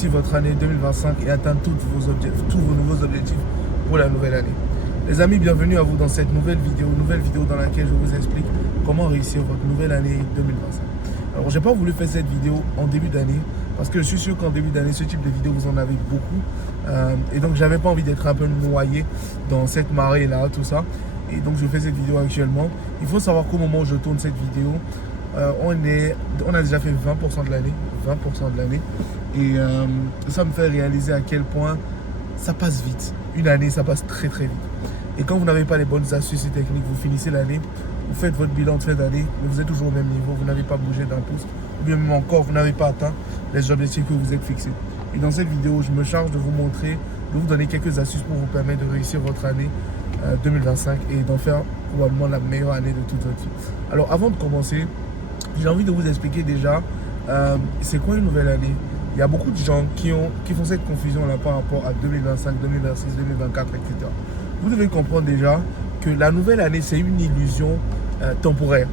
réussir votre année 2025 et atteindre tous vos nouveaux objectifs pour la nouvelle année. Les amis, bienvenue à vous dans cette nouvelle vidéo dans laquelle je vous explique comment réussir votre nouvelle année 2025. Alors, j'ai pas voulu faire cette vidéo en début d'année parce que je suis sûr qu'en début d'année, ce type de vidéo, vous en avez beaucoup. Et donc, j'avais pas envie d'être un peu noyé dans cette marée-là, tout ça. Et donc, je fais cette vidéo actuellement. Il faut savoir qu'au moment où je tourne cette vidéo, on a déjà fait 20% de l'année. 20% de l'année. Et ça me fait réaliser à quel point ça passe vite. Une année, ça passe très très vite. Et quand vous n'avez pas les bonnes astuces et techniques, vous finissez l'année, vous faites votre bilan de fin d'année, mais vous êtes toujours au même niveau, vous n'avez pas bougé d'un pouce, ou bien même encore, vous n'avez pas atteint les objectifs que vous êtes fixés. Et dans cette vidéo, je me charge de vous montrer, de vous donner quelques astuces pour vous permettre de réussir votre année 2025 et d'en faire probablement la meilleure année de toute votre vie. Alors avant de commencer, j'ai envie de vous expliquer déjà, c'est quoi une nouvelle année? Il y a beaucoup de gens qui font cette confusion là par rapport à 2025, 2026, 2024, etc. Vous devez comprendre déjà que la nouvelle année, c'est une illusion temporelle.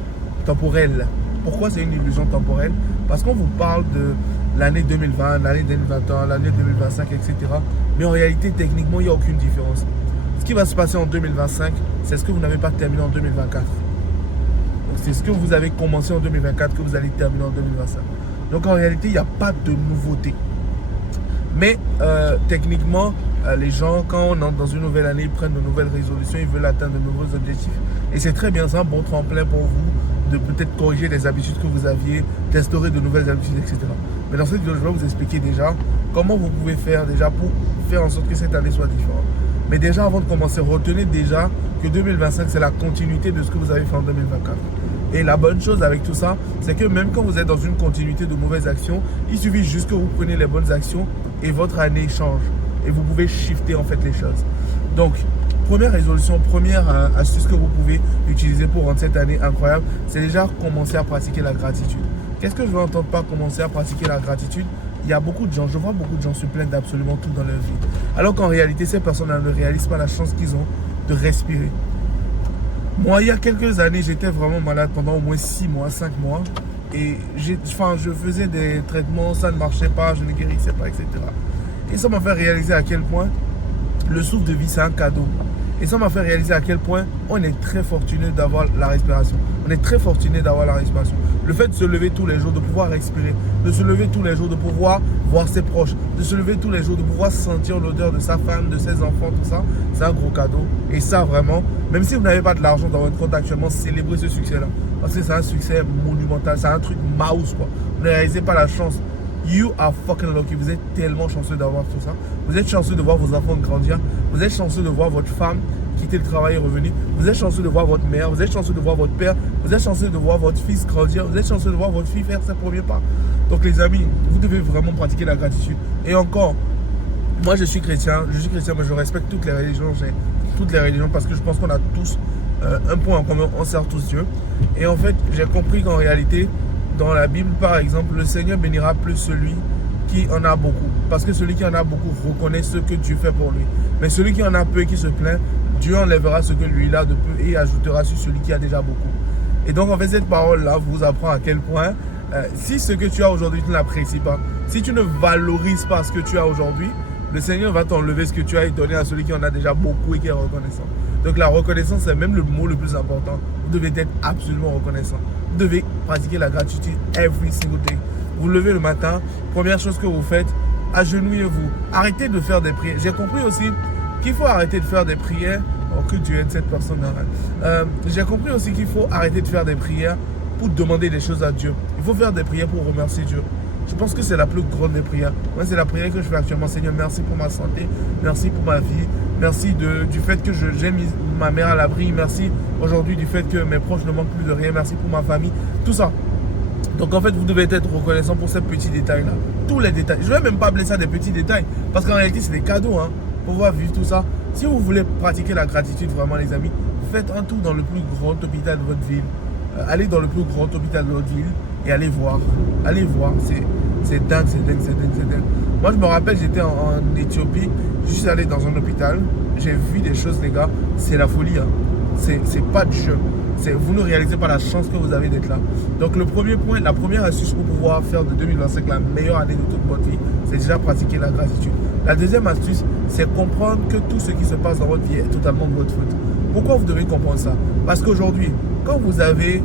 Pourquoi c'est une illusion temporelle? Parce qu'on vous parle de l'année 2020, l'année 2021, l'année 2025, etc. Mais en réalité, techniquement, il n'y a aucune différence. Ce qui va se passer en 2025, c'est ce que vous n'avez pas terminé en 2024. C'est ce que vous avez commencé en 2024 que vous allez terminer en 2025. Donc en réalité, il n'y a pas de nouveauté. Mais techniquement, les gens, quand on entre dans une nouvelle année, ils prennent de nouvelles résolutions, ils veulent atteindre de nouveaux objectifs. Et c'est très bien, c'est un bon tremplin pour vous de peut-être corriger les habitudes que vous aviez, d'instaurer de nouvelles habitudes, etc. Mais dans cette vidéo, je vais vous expliquer déjà comment vous pouvez faire déjà pour faire en sorte que cette année soit différente. Mais déjà, avant de commencer, retenez déjà que 2025, c'est la continuité de ce que vous avez fait en 2024. Et la bonne chose avec tout ça, c'est que même quand vous êtes dans une continuité de mauvaises actions, il suffit juste que vous preniez les bonnes actions et votre année change. Et vous pouvez shifter en fait les choses. Donc, première résolution, première astuce que vous pouvez utiliser pour rendre cette année incroyable, c'est déjà commencer à pratiquer la gratitude. Qu'est-ce que je veux entendre par commencer à pratiquer la gratitude? Il y a beaucoup de gens, je vois beaucoup de gens se plaindre d'absolument tout dans leur vie. Alors qu'en réalité, ces personnes ne réalisent pas la chance qu'ils ont de respirer. Moi, il y a quelques années, j'étais vraiment malade pendant au moins 6 mois, 5 mois. Et je faisais des traitements, ça ne marchait pas, je ne guérissais pas, etc. Et ça m'a fait réaliser à quel point le souffle de vie, c'est un cadeau. Et ça m'a fait réaliser à quel point on est très fortuné d'avoir la respiration. On est très fortuné d'avoir la respiration. Le fait de se lever tous les jours, de pouvoir respirer, de se lever tous les jours, de pouvoir voir ses proches, de se lever tous les jours, de pouvoir sentir l'odeur de sa femme, de ses enfants, tout ça, c'est un gros cadeau. Et ça, vraiment, même si vous n'avez pas de l'argent dans votre compte actuellement, célébrez ce succès-là. Parce que c'est un succès monumental, c'est un truc mouse, quoi. Vous ne réalisez pas la chance. You are fucking lucky. Vous êtes tellement chanceux d'avoir tout ça. Vous êtes chanceux de voir vos enfants grandir. Vous êtes chanceux de voir votre femme quitter le travail et revenir. Vous êtes chanceux de voir votre mère. Vous êtes chanceux de voir votre père. Vous êtes chanceux de voir votre fils grandir. Vous êtes chanceux de voir votre fille faire ses premiers pas. Donc les amis, vous devez vraiment pratiquer la gratitude. Et encore, moi je suis chrétien, mais je respecte toutes les religions. J'ai toutes les religions parce que je pense qu'on a tous un point en commun. On sert tous Dieu. Et en fait, j'ai compris qu'en réalité, dans la Bible, par exemple, le Seigneur bénira plus celui qui en a beaucoup. Parce que celui qui en a beaucoup reconnaît ce que Dieu fait pour lui. Mais celui qui en a peu et qui se plaint, Dieu enlèvera ce que lui a de peu et ajoutera sur celui qui a déjà beaucoup. Et donc, en fait, cette parole-là vous apprend à quel point, si ce que tu as aujourd'hui, tu ne l'apprécies pas, si tu ne valorises pas ce que tu as aujourd'hui, le Seigneur va t'enlever ce que tu as et donner à celui qui en a déjà beaucoup et qui est reconnaissant. Donc la reconnaissance, c'est même le mot le plus important. Vous devez être absolument reconnaissant. Vous devez pratiquer la gratitude every single day. Vous vous levez le matin, première chose que vous faites, agenouillez-vous. Arrêtez de faire des prières. J'ai compris aussi qu'il faut arrêter de faire des prières. Oh, que Dieu aide cette personne. J'ai compris aussi qu'il faut arrêter de faire des prières pour demander des choses à Dieu. Il faut faire des prières pour remercier Dieu. Je pense que c'est la plus grande des prières. Moi, c'est la prière que je fais actuellement. Seigneur, merci pour ma santé. Merci pour ma vie. Merci du fait que j'ai mis ma mère à l'abri. Merci aujourd'hui du fait que mes proches ne manquent plus de rien. Merci pour ma famille. Tout ça. Donc, en fait, vous devez être reconnaissant pour ces petits détails-là. Tous les détails. Je ne vais même pas appeler ça des petits détails. Parce qu'en réalité, c'est des cadeaux. Pour pouvoir vivre tout ça. Si vous voulez pratiquer la gratitude, vraiment, les amis, faites un tour dans le plus grand hôpital de votre ville. Allez dans le plus grand hôpital de votre ville et allez voir. Allez voir. C'est dingue, c'est dingue, c'est dingue, c'est dingue. Moi, je me rappelle, j'étais en Éthiopie. Je suis allé dans un hôpital. J'ai vu des choses, les gars. C'est la folie. C'est pas de jeu. Vous ne réalisez pas la chance que vous avez d'être là. Donc le premier point, la première astuce pour pouvoir faire de 2025 la meilleure année de toute votre vie, c'est déjà pratiquer la gratitude. La deuxième astuce, c'est comprendre que tout ce qui se passe dans votre vie est totalement de votre faute. Pourquoi vous devez comprendre ça? Parce qu'aujourd'hui, quand vous avez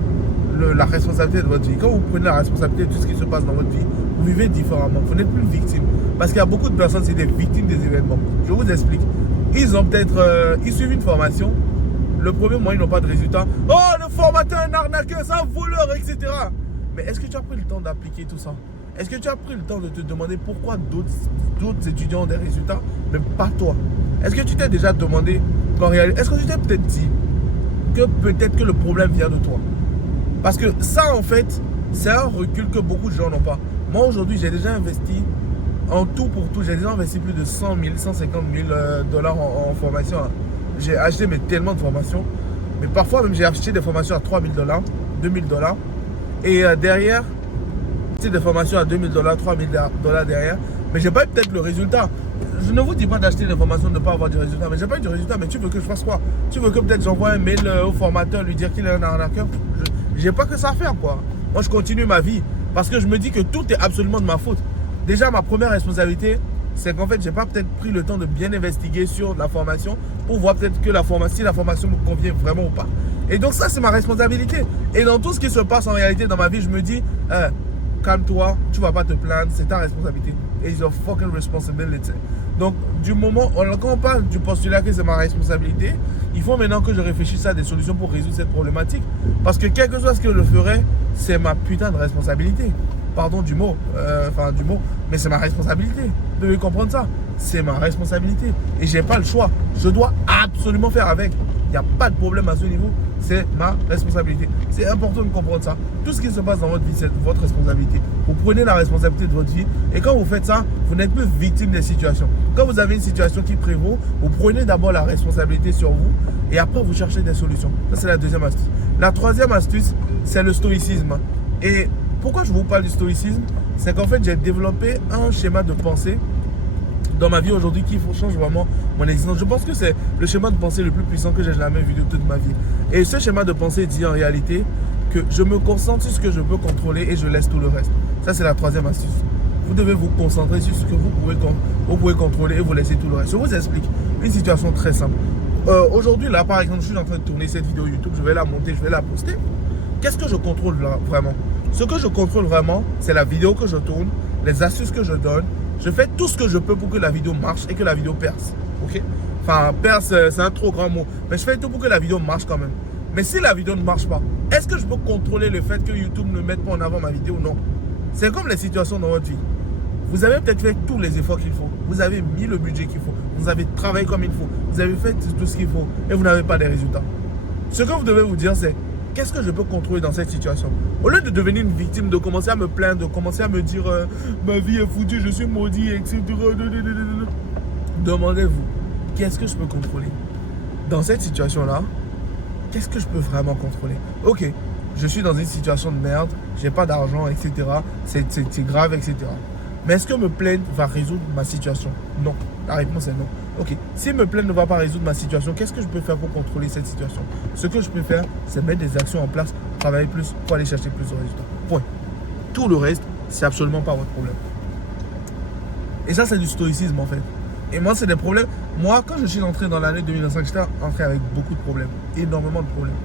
la responsabilité de votre vie, quand vous prenez la responsabilité de tout ce qui se passe dans votre vie, vous vivez différemment. Vous n'êtes plus victime. Parce qu'il y a beaucoup de personnes, c'est des victimes des événements. Je vous explique. Ils ont peut-être, ils suivent une formation. Le premier mois, ils n'ont pas de résultat. Oh, le formateur est un arnaqueur, c'est un voleur, etc. Mais est-ce que tu as pris le temps d'appliquer tout ça? Est-ce que tu as pris le temps de te demander pourquoi d'autres étudiants ont des résultats, mais pas toi? Est-ce que tu t'es déjà demandé qu'en réalité, est-ce que tu t'es peut-être dit que peut-être que le problème vient de toi? Parce que ça, en fait, c'est un recul que beaucoup de gens n'ont pas. Moi, aujourd'hui, j'ai déjà investi en tout pour tout. J'ai déjà investi plus de 100 000, 150 000 dollars en formation. J'ai acheté tellement de formations. Mais parfois, même, j'ai acheté des formations à 3 000 dollars, 2 000 dollars. Et derrière, c'est des formations à 2 000 dollars, 3 000 dollars derrière. Mais je n'ai pas eu peut-être le résultat. Je ne vous dis pas d'acheter des formations, de ne pas avoir du résultat. Mais je n'ai pas eu du résultat. Mais tu veux que je fasse quoi? Tu veux que peut-être j'envoie un mail au formateur, lui dire qu'il est un arnaqueur? Je n'ai pas que ça à faire, quoi. Moi, je continue ma vie. Parce que je me dis que tout est absolument de ma faute. Déjà, ma première responsabilité, c'est qu'en fait, je n'ai pas peut-être pris le temps de bien investiguer sur la formation pour voir peut-être que si la formation me convient vraiment ou pas. Et donc ça, c'est ma responsabilité. Et dans tout ce qui se passe en réalité dans ma vie, je me dis, calme-toi, tu ne vas pas te plaindre, c'est ta responsabilité. It's your fucking responsibility. Donc, du moment, quand on parle du postulat que c'est ma responsabilité, il faut maintenant que je réfléchisse à des solutions pour résoudre cette problématique. Parce que quel que soit ce que je ferai, c'est ma putain de responsabilité. Pardon du mot, mais c'est ma responsabilité. Vous devez comprendre ça. C'est ma responsabilité. Et je n'ai pas le choix. Je dois absolument faire avec. Il n'y a pas de problème à ce niveau. C'est ma responsabilité. C'est important de comprendre ça. Tout ce qui se passe dans votre vie, c'est votre responsabilité. Vous prenez la responsabilité de votre vie. Et quand vous faites ça, vous n'êtes plus victime des situations. Quand vous avez une situation qui prévaut, vous prenez d'abord la responsabilité sur vous. Et après, vous cherchez des solutions. Ça, c'est la deuxième astuce. La troisième astuce, c'est le stoïcisme. Et pourquoi je vous parle du stoïcisme? C'est qu'en fait, j'ai développé un schéma de pensée dans ma vie aujourd'hui qui change vraiment mon existence. Je pense que c'est le schéma de pensée le plus puissant que j'ai jamais vu de toute ma vie. Et ce schéma de pensée dit en réalité que je me concentre sur ce que je peux contrôler et je laisse tout le reste. Ça, c'est la troisième astuce. Vous devez vous concentrer sur ce que vous pouvez contrôler et vous laisser tout le reste. Je vous explique une situation très simple. Aujourd'hui, là, par exemple, je suis en train de tourner cette vidéo YouTube. Je vais la monter, je vais la poster. Qu'est-ce que je contrôle là, vraiment? Ce que je contrôle vraiment, c'est la vidéo que je tourne, les astuces que je donne. Je fais tout ce que je peux pour que la vidéo marche et que la vidéo perce. Ok? Enfin, perce, c'est un trop grand mot. Mais je fais tout pour que la vidéo marche quand même. Mais si la vidéo ne marche pas, est-ce que je peux contrôler le fait que YouTube ne mette pas en avant ma vidéo? Non. C'est comme les situations dans votre vie. Vous avez peut-être fait tous les efforts qu'il faut. Vous avez mis le budget qu'il faut. Vous avez travaillé comme il faut. Vous avez fait tout ce qu'il faut. Et vous n'avez pas de résultats. Ce que vous devez vous dire, c'est qu'est-ce que je peux contrôler dans cette situation? Au lieu de devenir une victime, de commencer à me plaindre, de commencer à me dire ma vie est foutue, je suis maudit, etc. Demandez-vous, qu'est-ce que je peux contrôler? Dans cette situation-là, qu'est-ce que je peux vraiment contrôler? Ok, je suis dans une situation de merde, j'ai pas d'argent, etc. C'est grave, etc. Mais est-ce que me plaindre va résoudre ma situation? Non. La réponse est non. Ok, si me plaindre ne va pas résoudre ma situation, qu'est-ce que je peux faire pour contrôler cette situation? Ce que je peux faire, c'est mettre des actions en place, travailler plus pour aller chercher plus de résultats. Point. Tout le reste, c'est absolument pas votre problème. Et ça, c'est du stoïcisme en fait. Et moi, c'est des problèmes. Moi, quand je suis entré dans l'année 2025, j'étais entré avec beaucoup de problèmes. Énormément de problèmes.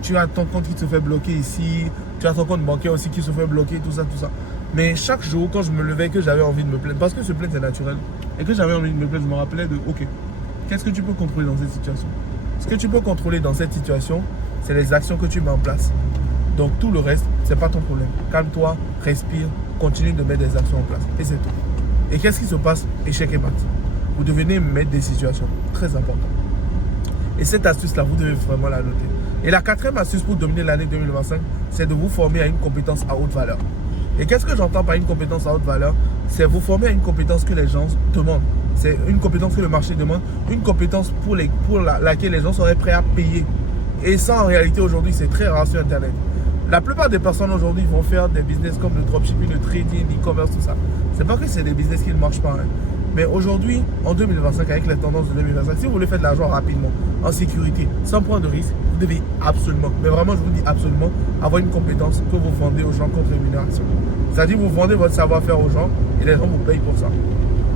Tu as ton compte qui te fait bloquer ici, tu as ton compte bancaire aussi qui se fait bloquer, tout ça, tout ça. Mais chaque jour, quand je me levais, que j'avais envie de me plaindre, parce que se plaindre c'est naturel, et que j'avais envie de me plaindre, je me rappelais de, ok, qu'est-ce que tu peux contrôler dans cette situation? Ce que tu peux contrôler dans cette situation, c'est les actions que tu mets en place. Donc tout le reste, c'est pas ton problème. Calme-toi, respire, continue de mettre des actions en place. Et c'est tout. Et qu'est-ce qui se passe? Échec et mat. Vous devenez mettre des situations. Très important. Et cette astuce-là, vous devez vraiment la noter. Et la quatrième astuce pour dominer l'année 2025, c'est de vous former à une compétence à haute valeur. Et qu'est-ce que j'entends par une compétence à haute valeur? C'est vous former à une compétence que les gens demandent. C'est une compétence que le marché demande, une compétence pour laquelle les gens seraient prêts à payer. Et ça, en réalité, aujourd'hui, c'est très rare sur Internet. La plupart des personnes aujourd'hui vont faire des business comme le dropshipping, le trading, l'e-commerce, tout ça. C'est pas que c'est des business qui ne marchent pas. Hein. Mais aujourd'hui, en 2025, avec les tendances de 2025, si vous voulez faire de l'argent rapidement, en sécurité, sans prendre de risque, vous devez absolument, mais vraiment je vous dis absolument, avoir une compétence que vous vendez aux gens contre rémunération. C'est-à-dire vous vendez votre savoir-faire aux gens et les gens vous payent pour ça.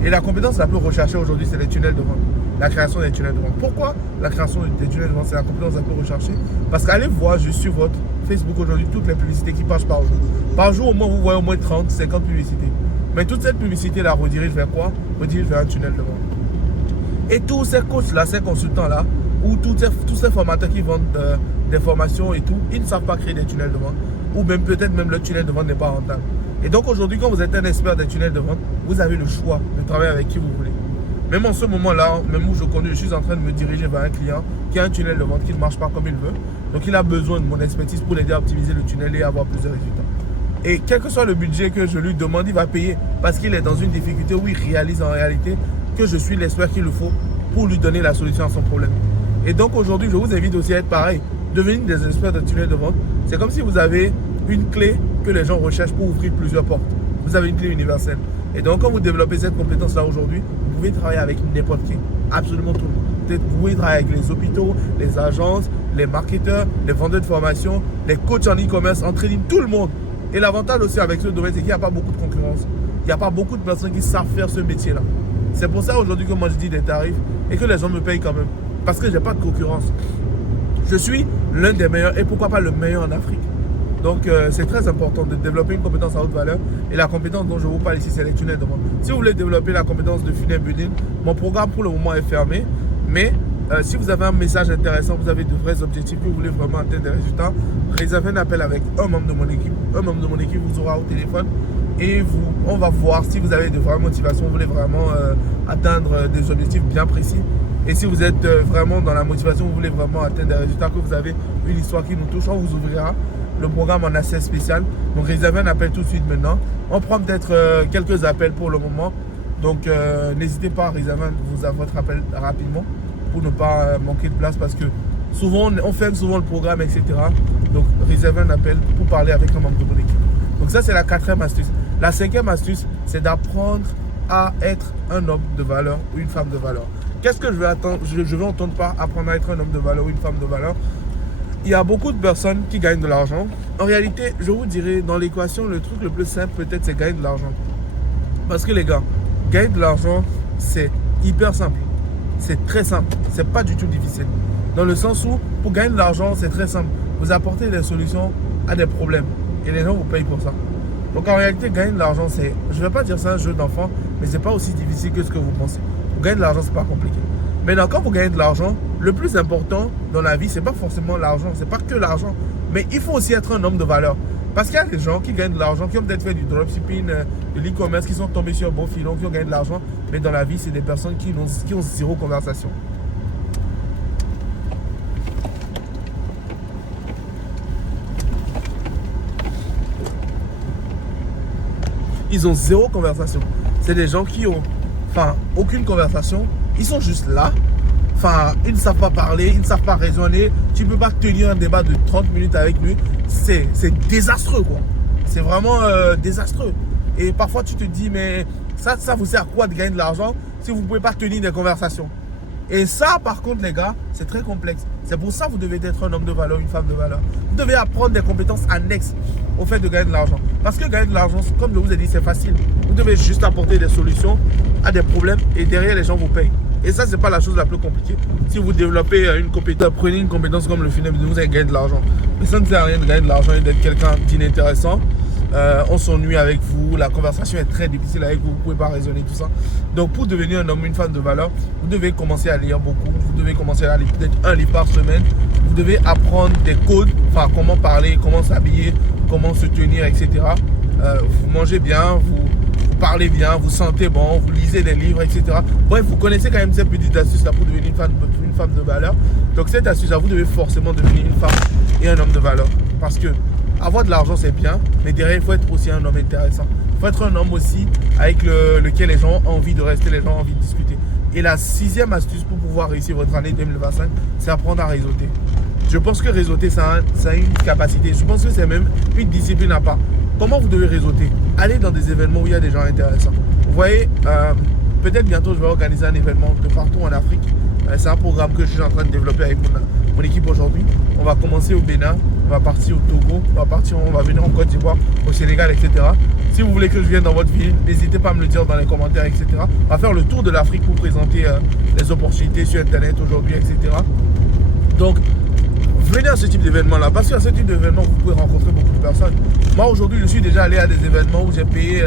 Et la compétence la plus recherchée aujourd'hui, c'est les tunnels de vente. La création des tunnels de vente. Pourquoi la création des tunnels de vente, c'est la compétence la plus recherchée? Parce qu'allez voir juste sur votre Facebook aujourd'hui toutes les publicités qui passent par jour. Par jour, au moins, vous voyez au moins 30, 50 publicités. Mais toute cette publicité-là redirige vers quoi? Redirige vers un tunnel de vente. Et tous ces coachs-là, ces consultants-là, ou tous ces formateurs qui vendent des formations et tout, ils ne savent pas créer des tunnels de vente. Ou même peut-être même le tunnel de vente n'est pas rentable. Et donc aujourd'hui, quand vous êtes un expert des tunnels de vente, vous avez le choix de travailler avec qui vous voulez. Même en ce moment-là, même où je suis en train de me diriger vers un client qui a un tunnel de vente qui ne marche pas comme il veut. Donc il a besoin de mon expertise pour l'aider à optimiser le tunnel et avoir plus de résultats. Et quel que soit le budget que je lui demande, il va payer parce qu'il est dans une difficulté où il réalise en réalité que je suis l'expert qu'il lui faut pour lui donner la solution à son problème. Et donc aujourd'hui, je vous invite aussi à être pareil. Devenir des experts de tunnel de vente, c'est comme si vous avez une clé que les gens recherchent pour ouvrir plusieurs portes. Vous avez une clé universelle. Et donc quand vous développez cette compétence-là aujourd'hui, vous pouvez travailler avec n'importe qui, absolument tout le monde. Peut-être vous pouvez travailler avec les hôpitaux, les agences, les marketeurs, les vendeurs de formation, les coachs en e-commerce, en trading, tout le monde. Et l'avantage aussi avec ce domaine, c'est qu'il n'y a pas beaucoup de concurrence. Il n'y a pas beaucoup de personnes qui savent faire ce métier-là. C'est pour ça aujourd'hui que moi je dis des tarifs et que les gens me payent quand même. Parce que je n'ai pas de concurrence. Je suis l'un des meilleurs et pourquoi pas le meilleur en Afrique. Donc c'est très important de développer une compétence à haute valeur. Et la compétence dont je vous parle ici, c'est les tunnels de vente. Si vous voulez développer la compétence de funnel building, mon programme pour le moment est fermé. Mais si vous avez un message intéressant, vous avez de vrais objectifs, que vous voulez vraiment atteindre des résultats, réservez un appel avec un membre de mon équipe. Un membre de mon équipe vous aura au téléphone et on va voir si vous avez de vraies motivations, vous voulez vraiment atteindre des objectifs bien précis. Et si vous êtes vraiment dans la motivation, vous voulez vraiment atteindre des résultats, que vous avez une histoire qui nous touche, on vous ouvrira le programme en accès spécial. Donc réservez un appel tout de suite maintenant. On prend peut-être quelques appels pour le moment. Donc n'hésitez pas à réserver votre appel rapidement pour ne pas manquer de place parce que souvent on ferme souvent le programme, etc. Donc réservez un appel pour parler avec un membre de mon équipe. Donc ça c'est la 4e astuce. La 5e astuce, c'est d'apprendre à être un homme de valeur ou une femme de valeur. Qu'est-ce que je vais entendre par apprendre à être un homme de valeur ou une femme de valeur? Il y a beaucoup de personnes qui gagnent de l'argent. En réalité, je vous dirais, dans l'équation, le truc le plus simple peut-être, c'est gagner de l'argent. Parce que les gars, gagner de l'argent, c'est hyper simple. C'est très simple. C'est pas du tout difficile. Dans le sens où, pour gagner de l'argent, c'est très simple. Vous apportez des solutions à des problèmes. Et les gens vous payent pour ça. Donc en réalité, gagner de l'argent, c'est, je ne vais pas dire c'est un jeu d'enfant, mais c'est pas aussi difficile que ce que vous pensez. Pour gagner de l'argent, c'est pas compliqué. Maintenant, quand vous gagnez de l'argent, le plus important dans la vie, c'est pas forcément l'argent, c'est pas que l'argent, mais il faut aussi être un homme de valeur. Parce qu'il y a des gens qui gagnent de l'argent, qui ont peut-être fait du dropshipping, de l'e-commerce, qui sont tombés sur un bon filon, qui ont gagné de l'argent, mais dans la vie, c'est des personnes qui ont zéro conversation. Ils ont zéro conversation. C'est des gens qui ont, aucune conversation. Ils sont juste là. Ils ne savent pas parler, ils ne savent pas raisonner. Tu ne peux pas tenir un débat de 30 minutes avec lui. C'est désastreux, quoi. C'est vraiment désastreux. Et parfois, tu te dis, mais ça vous sert à quoi de gagner de l'argent si vous ne pouvez pas tenir des conversations? Et ça, par contre, les gars, c'est très complexe. C'est pour ça que vous devez être un homme de valeur, une femme de valeur. Vous devez apprendre des compétences annexes au fait de gagner de l'argent. Parce que gagner de l'argent, comme je vous ai dit, c'est facile. Vous devez juste apporter des solutions à des problèmes et derrière, les gens vous payent. Et ça, c'est pas la chose la plus compliquée. Si vous développez une compétence, prenez une compétence comme le funnel, vous allez gagner de l'argent. Mais ça ne sert à rien de gagner de l'argent et d'être quelqu'un d'inintéressant. On s'ennuie avec vous, la conversation est très difficile avec vous, vous ne pouvez pas raisonner, tout ça. Donc pour devenir un homme, une femme de valeur, vous devez commencer à lire beaucoup, vous devez commencer à lire peut-être un livre par semaine, vous devez apprendre des codes, comment parler, comment s'habiller, comment se tenir, etc. Vous mangez bien, vous parlez bien, vous sentez bon, vous lisez des livres, etc. Bref, vous connaissez quand même cette petite astuce-là pour devenir une femme de valeur. Donc cette astuce-là, vous devez forcément devenir une femme et un homme de valeur. Parce que avoir de l'argent, c'est bien, mais derrière, il faut être aussi un homme intéressant. Il faut être un homme aussi avec lequel les gens ont envie de rester, les gens ont envie de discuter. Et la 6e astuce pour pouvoir réussir votre année 2025, c'est apprendre à réseauter. Je pense que réseauter, ça a une capacité. Je pense que c'est même une discipline à part. Comment vous devez réseauter? Allez dans des événements où il y a des gens intéressants. Vous voyez, peut-être bientôt je vais organiser un événement de partout en Afrique. C'est un programme que je suis en train de développer avec mon équipe aujourd'hui. On va commencer au Bénin, on va partir au Togo, on va venir en Côte d'Ivoire, au Sénégal, etc. Si vous voulez que je vienne dans votre ville, n'hésitez pas à me le dire dans les commentaires, etc. On va faire le tour de l'Afrique pour présenter les opportunités sur Internet aujourd'hui, etc. Donc, venez à ce type d'événement-là, parce qu'à ce type d'événement, vous pouvez rencontrer beaucoup de personnes. Moi, aujourd'hui, je suis déjà allé à des événements où j'ai payé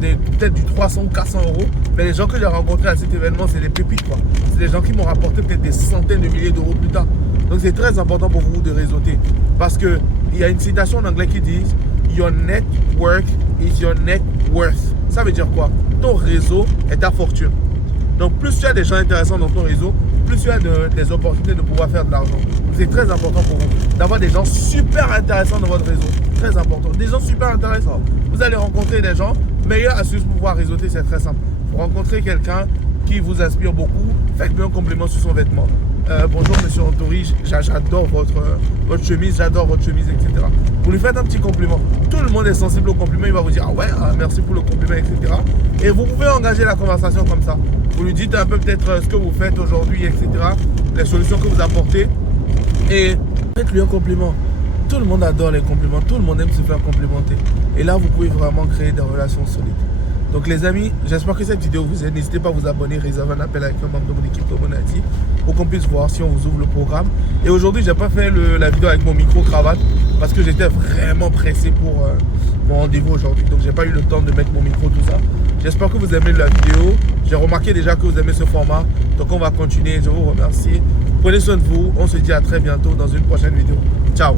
peut-être du 300 ou 400 euros. Mais les gens que j'ai rencontrés à cet événement, c'est des pépites, quoi. C'est des gens qui m'ont rapporté peut-être des centaines de milliers d'euros plus tard. Donc, c'est très important pour vous de réseauter. Parce qu'il y a une citation en anglais qui dit « Your network is your net worth ». Ça veut dire quoi? Ton réseau est ta fortune. Donc, plus tu as des gens intéressants dans ton réseau, plus tu as des opportunités de pouvoir faire de l'argent. C'est très important pour vous d'avoir des gens super intéressants dans votre réseau. Très important. Des gens super intéressants. Vous allez rencontrer des gens. Meilleure astuce pour pouvoir réseauter, c'est très simple. Vous rencontrez quelqu'un qui vous inspire beaucoup, faites-lui un compliment sur son vêtement. Bonjour monsieur Antori, j'adore votre chemise, j'adore votre chemise, etc. Vous lui faites un petit compliment. Tout le monde est sensible au compliment, il va vous dire ah ouais, merci pour le compliment, etc. Et vous pouvez engager la conversation comme ça. Vous lui dites un peu peut-être ce que vous faites aujourd'hui, etc. Les solutions que vous apportez. Et faites-lui un compliment. Tout le monde adore les compliments, tout le monde aime se faire complimenter. Et là, vous pouvez vraiment créer des relations solides. Donc les amis, j'espère que cette vidéo vous aide. N'hésitez pas à vous abonner, réserver un appel avec un membre de mon équipe comme on a dit, pour qu'on puisse voir si on vous ouvre le programme. Et aujourd'hui, je n'ai pas fait la vidéo avec mon micro-cravate parce que j'étais vraiment pressé pour mon rendez-vous aujourd'hui. Donc j'ai pas eu le temps de mettre mon micro, tout ça. J'espère que vous aimez la vidéo. J'ai remarqué déjà que vous aimez ce format. Donc on va continuer. Je vous remercie. Prenez soin de vous. On se dit à très bientôt dans une prochaine vidéo. Ciao.